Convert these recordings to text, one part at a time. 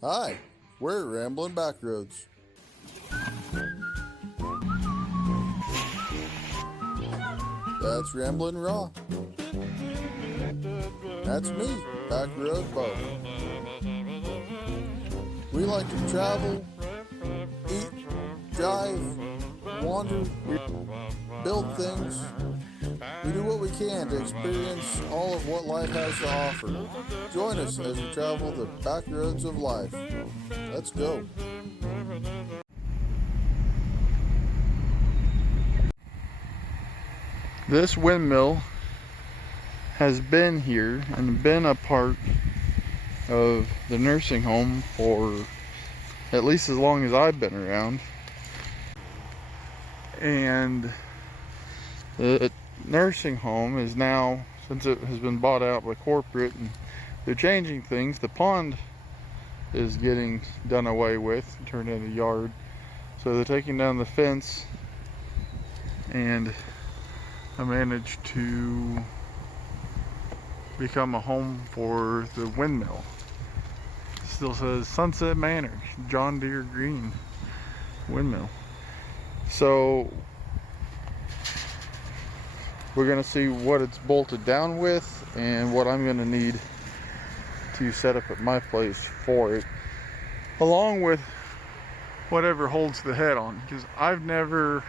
Hi, we're Ramblin' Backroads. That's Ramblin' Raw. That's me, Backroad Bo. We like to travel, eat, drive, wander, we build things. We do what we can to experience all of what life has to offer. Join us as we travel the back roads of life. Let's go. This windmill has been here and been a part of the nursing home for at least as long as I've been around. And the nursing home is now, since it has been bought out by corporate and they're changing things, the pond is getting done away with and turned into a yard. So they're taking down the fence, and I managed to become a home for the windmill. Still says Sunset Manor, John Deere Green Windmill. So we're gonna see what it's bolted down with and what I'm gonna need to set up at my place for it, along with whatever holds the head on, because I've never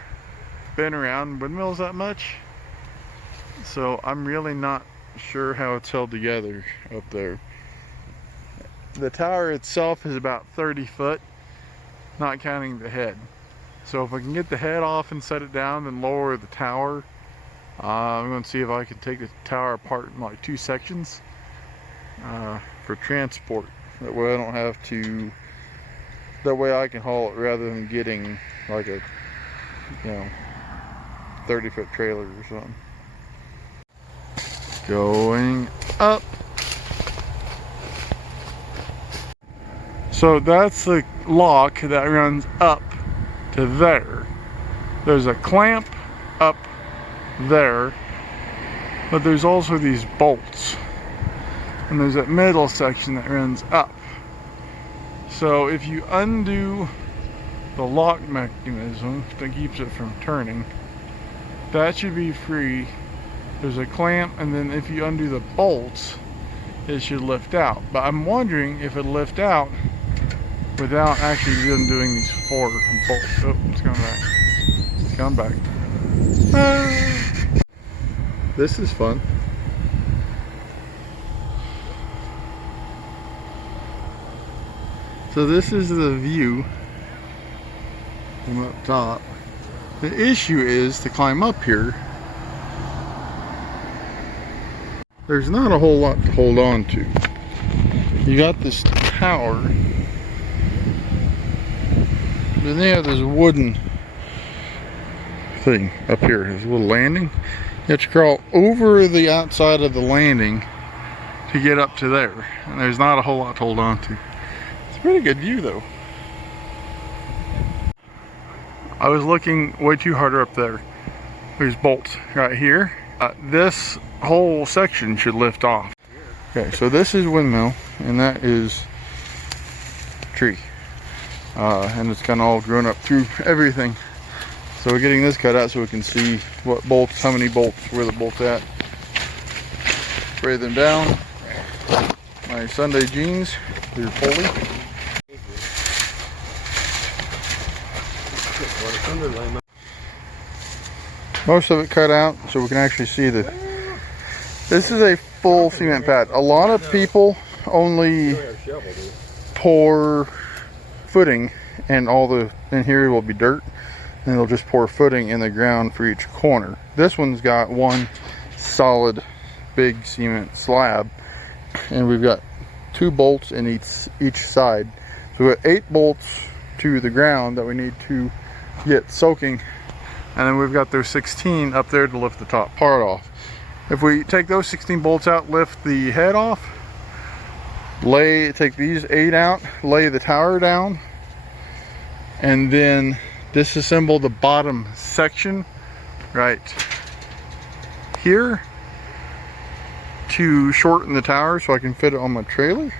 been around windmills that much, so I'm really not sure how it's held together up there. The tower itself is about 30 foot, not counting the head. So if I can get the head off and set it down, then lower the tower. I'm going to see if I can take the tower apart in like 2 sections for transport. That way I don't have to, that way I can haul it rather than getting like a, 30-foot trailer or something. Going up. So that's the lock that runs up to there. There's a clamp up there, but there's also these bolts, and there's that middle section that runs up. So if you undo the lock mechanism that keeps it from turning, that should be free. There's a clamp, and then if you undo the bolts, it should lift out. But I'm wondering if it'll lift out without actually undoing these 4 bolts. Oh, it's coming back. It's coming back. Ah. This is fun. So this is the view from up top. The issue is to climb up here. There's not a whole lot to hold on to. You got this tower, then they have this wooden thing up here. There's a little landing. You have to crawl over the outside of the landing to get up to there. And there's not a whole lot to hold on to. It's a pretty good view though. I was looking way too harder up there. There's bolts right here. This whole section should lift off. Okay, so this is windmill, and that is tree. And it's kind of all grown up through everything. So we're getting this cut out so we can see what bolts, how many bolts, where the bolt's at. Spray them down. My Sunday jeans, they're fully. Most of it cut out so we can actually see the. This is a full cement pad. A lot of people only pour footing, and all the in here will be dirt, and they'll just pour footing in the ground for each corner. This one's got one solid big cement slab, and we've got 2 bolts in each side. So we got 8 bolts to the ground that we need to get soaking, and then we've got those 16 up there to lift the top part off. If we take those 16 bolts out, lift the head off, take these 8 out, lay the tower down, and then disassemble the bottom section right here to shorten the tower so I can fit it on my trailer.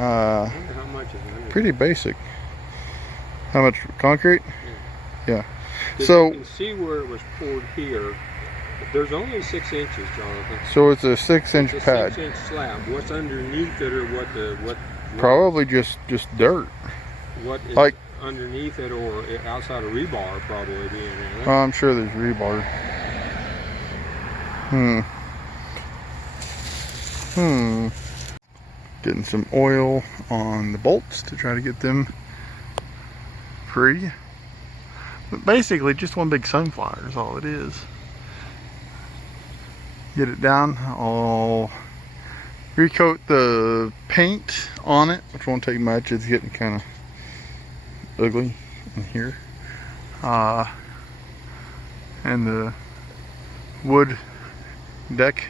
I wonder how much is it? Pretty basic. How much concrete? Yeah. So you can see where it was poured here. But there's only 6 inches, Jonathan. So it's a 6-inch pad. 6-inch slab. What's underneath it, or what? Probably just dirt. What is like underneath it, or outside of rebar, probably being in it. I'm sure there's rebar. Getting some oil on the bolts to try to get them free. But basically just one big sunflower is all it is. Get it down, I'll recoat the paint on it, which won't take much. It's getting kind of ugly in here. And the wood deck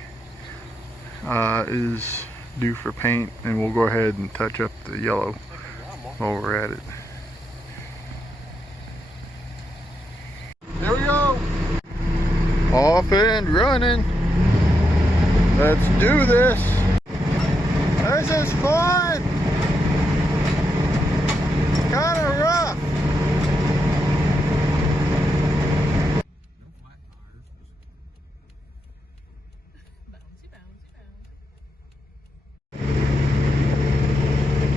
is due for paint, and we'll go ahead and touch up the yellow while we're at it. There we go! Off and running! Let's do this! This is fun! Kind of rough!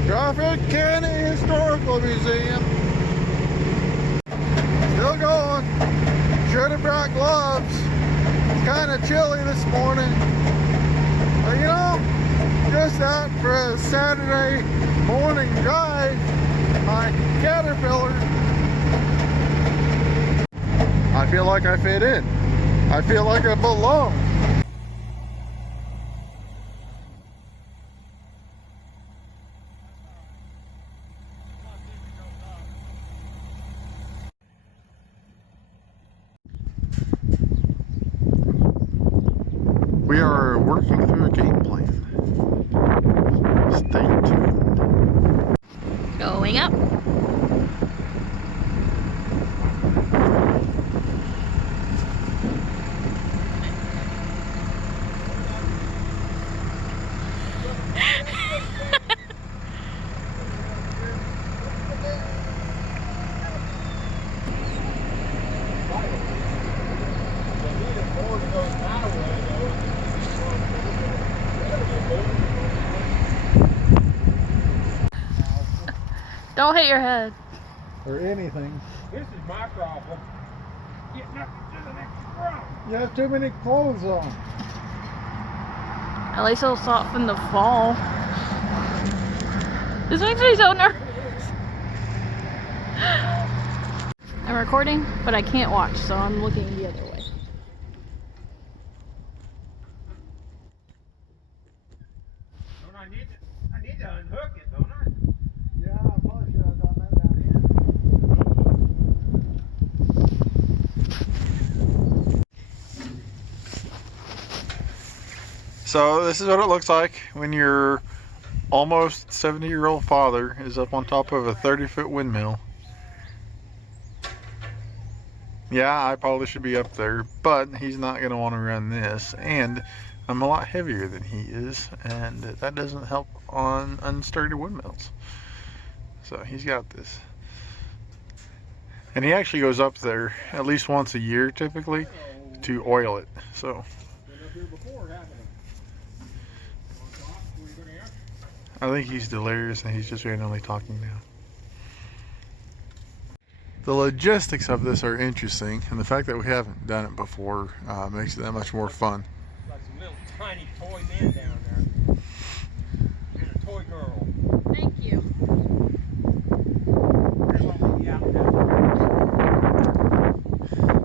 Crawford County Historical Museum. Still going. Should have brought gloves. It's kind of chilly this morning. But you know, just out for a Saturday morning drive, my Caterpillar. I feel like I fit in. I feel like I belong. We are working through a game plan. Stay tuned. Going up. Don't hit your head. Or anything. This is my problem. Getting up to the next round. You have too many clothes on. At least it'll soften the fall. This makes me so nervous. I'm recording, but I can't watch, so I'm looking the other way. I need to unhook it, don't I? Yeah, I probably should have done that down here. So this is what it looks like when your almost 70-year-old father is up on top of a 30-foot windmill. Yeah, I probably should be up there, but he's not going to want to run this, and I'm a lot heavier than he is, and that doesn't help on unsturdy windmills. So he's got this. And he actually goes up there at least once a year typically to oil it. So I think he's delirious and he's just randomly talking now. The logistics of this are interesting, and the fact that we haven't done it before makes it that much more fun. Got some little tiny toy men down there. And a toy girl. Thank you.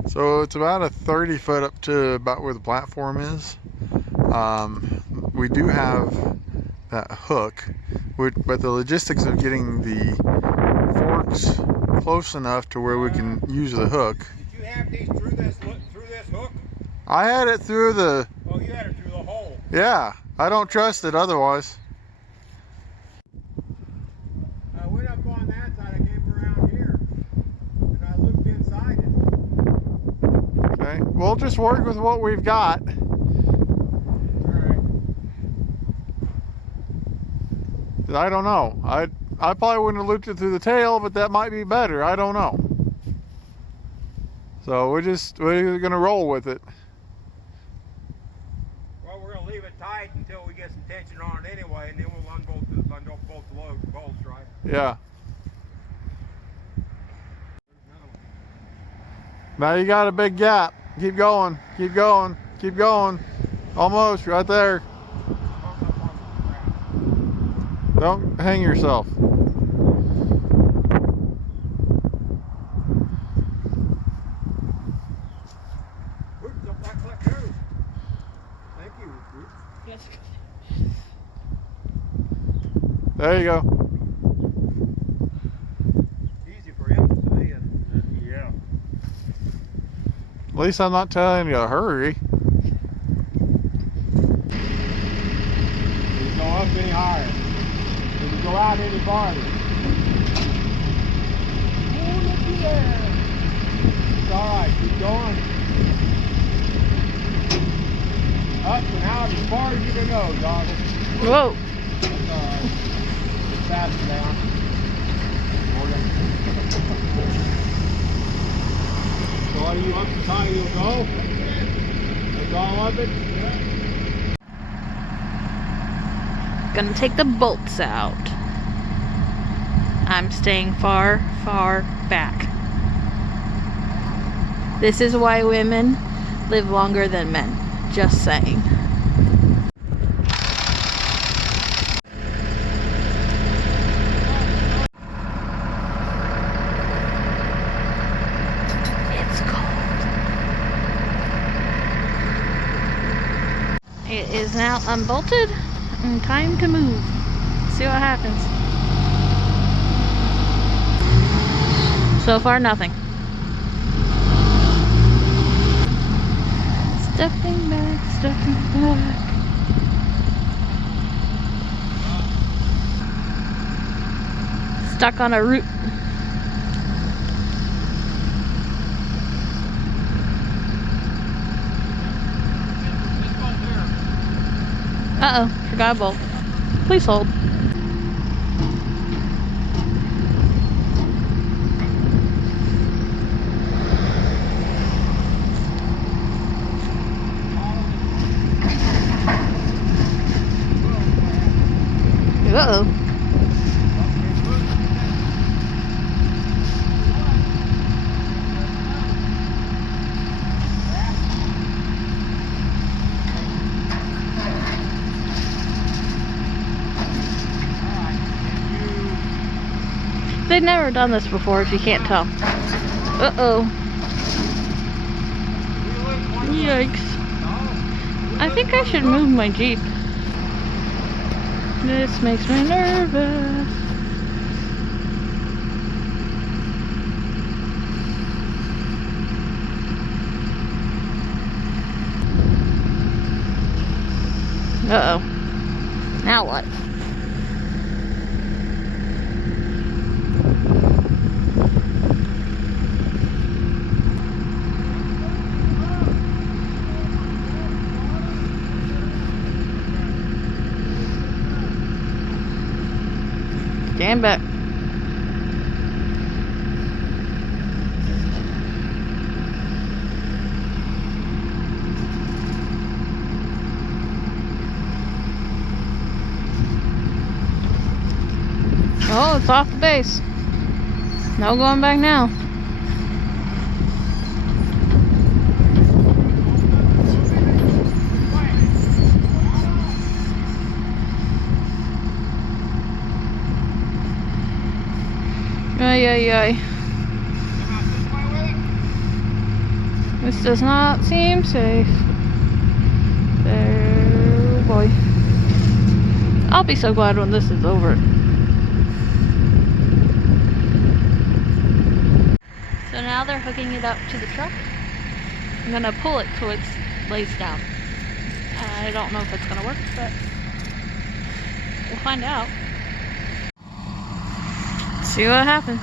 So it's about a 30-foot up to about where the platform is. We do have that hook, but the logistics of getting the forks close enough to where we can use the hook. Did you have these through this hook? I had it through the... Oh, you had it through the hole. Yeah, I don't trust it otherwise. I went up on that side, I came around here, and I looked inside it. Okay, we'll just work with what we've got. Alright. I don't know. I probably wouldn't have looped it through the tail, but that might be better. I don't know. So we're gonna roll with it. Well, we're gonna leave it tight until we get some tension on it anyway, and then we'll unbolt both bolts, right? Yeah. Now you got a big gap. Keep going, keep going, keep going. Almost right there. Don't hang yourself. Oops, up that clip goes. Thank you. Yes. There you go. Easy for him to say, and yeah. At least I'm not telling you to hurry. Did it go up any higher? Did it go out any farther? Oh, looky there. It's alright, keep going. Up and out as far as you can go, doggy. Whoa. That's alright. Just fasten down. So are you up as high as you'll go? That's all of it? Gonna take the bolts out. I'm staying far, far back. This is why women live longer than men. Just saying. It's cold. It is now unbolted and time to move. See what happens. So far, nothing. Stepping back, stepping back. Stuck on a root. Uh-oh, forgot a bolt. Please hold. Uh-oh. They've never done this before, if you can't tell. Uh-oh. Yikes. I think I should move my Jeep. This makes me nervous. Uh-oh. Now what? Stand back. Oh, it's off the base. No going back now. Ay, ay, ay. This does not seem safe. There, oh boy. I'll be so glad when this is over. So now they're hooking it up to the truck. I'm gonna pull it so it lays down. I don't know if it's gonna work, but we'll find out. See what happens.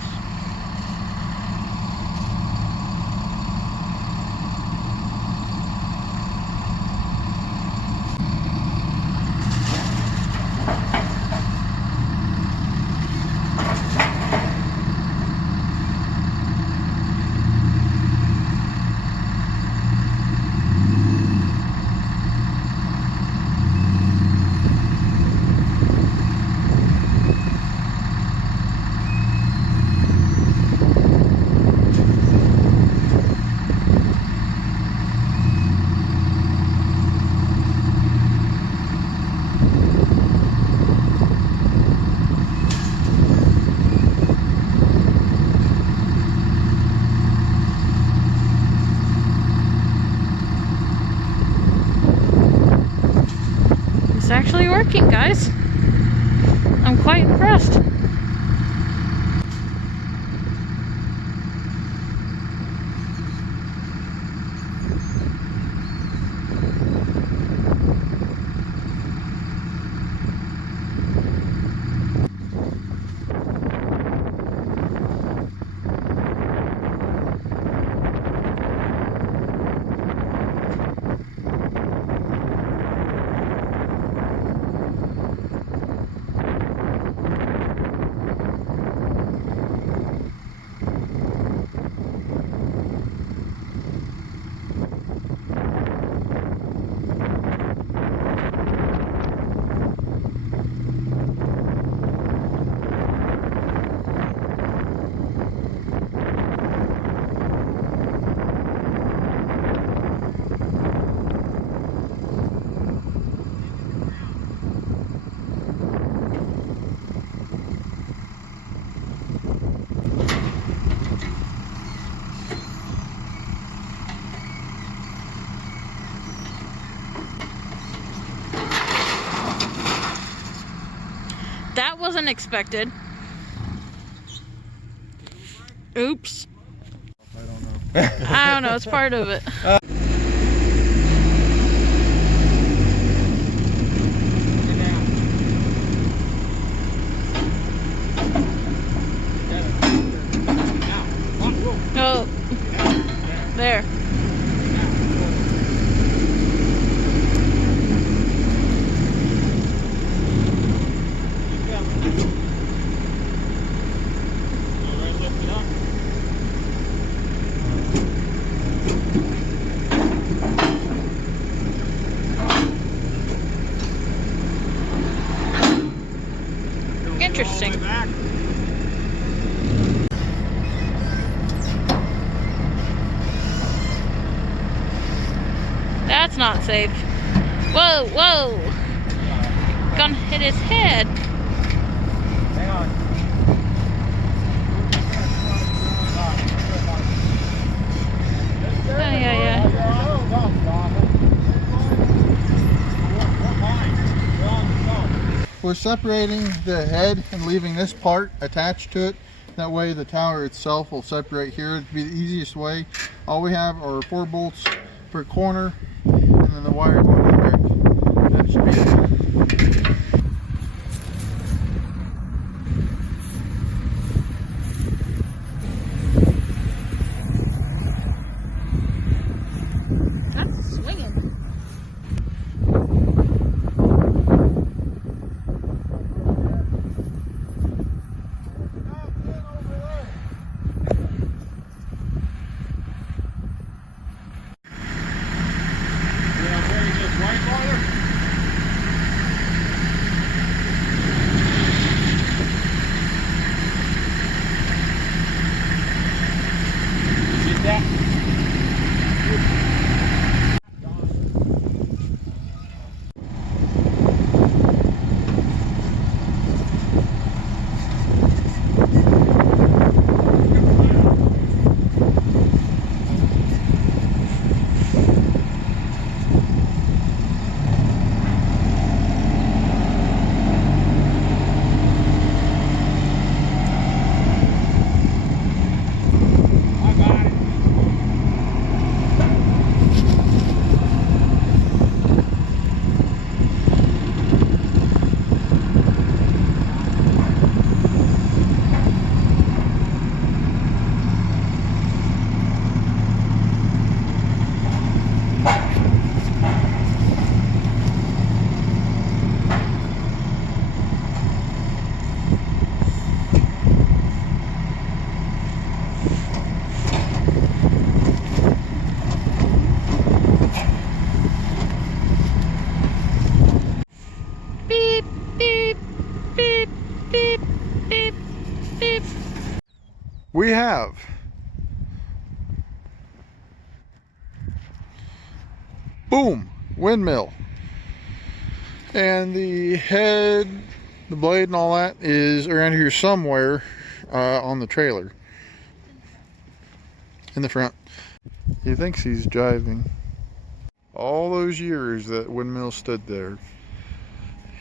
working, guys. I'm quite impressed. That wasn't expected. Oops. I don't know. I don't know, it's part of it. Oh, there. Interesting. That's not safe. Whoa, whoa. Gonna hit his head. Hang on. Oh, yeah. We're separating the head and leaving this part attached to it. That way the tower itself will separate here. It'd be the easiest way. All we have are 4 bolts per corner and then the wire going to the brick. That should be it. That's swinging. Beep, beep, beep, beep, beep, beep. We have boom, windmill. And the head, the blade and all that is around here somewhere on the trailer. In the front. He thinks he's driving. All those years that windmill stood there,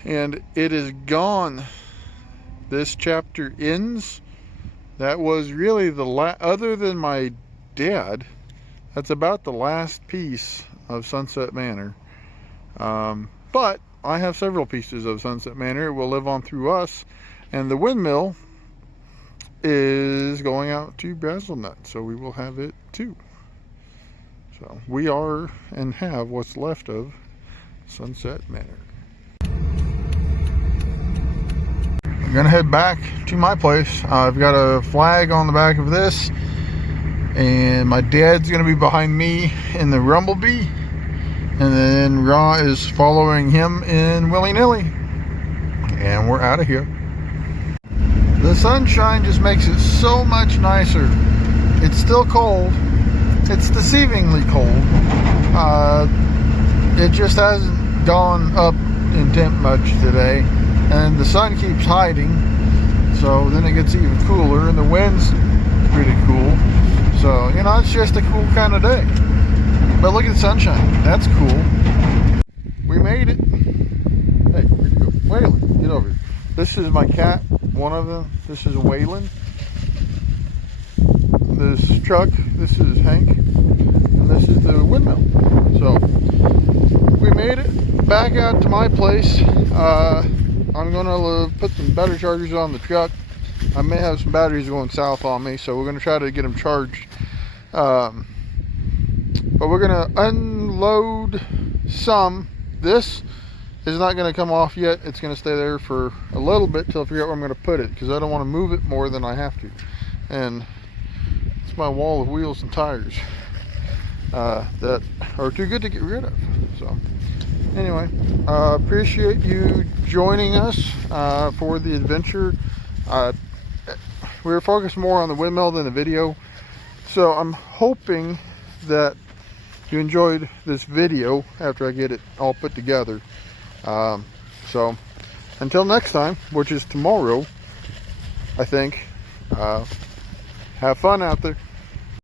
and it is gone. This chapter ends. That was really the other than my dad, that's about the last piece of Sunset Manor. But I have several pieces of Sunset Manor. It will live on through us, and the Windmill is going out to Brazelnut, so we will have it too. So we are and have what's left of Sunset Manor. I'm gonna head back to my place. I've got a flag on the back of this, and my dad's gonna be behind me in the Rumblebee, and then Ra is following him in Willy Nilly, and we're out of here. The sunshine just makes it so much nicer. It's still cold. It's deceivingly cold. It just hasn't gone up in temp much today, and the sun keeps hiding, so then it gets even cooler, and the wind's pretty cool. So, you know, it's just a cool kind of day. But look at the sunshine. That's cool. We made it. Hey, where'd you go? Waylon, get over here. This is my cat, one of them. This is Waylon. This truck, this is Hank, and this is the Windmill. So, we made it back out to my place. I'm gonna put some battery chargers on the truck. I may have some batteries going south on me, so we're gonna try to get them charged. But we're gonna unload some. This is not gonna come off yet. It's gonna stay there for a little bit till I figure out where I'm gonna put it, because I don't want to move it more than I have to. And it's my wall of wheels and tires that are too good to get rid of. So anyway, appreciate you joining us for the adventure. We were focused more on the Windmill than the video, so I'm hoping that you enjoyed this video after I get it all put together. So until next time, which is tomorrow, I think, have fun out there.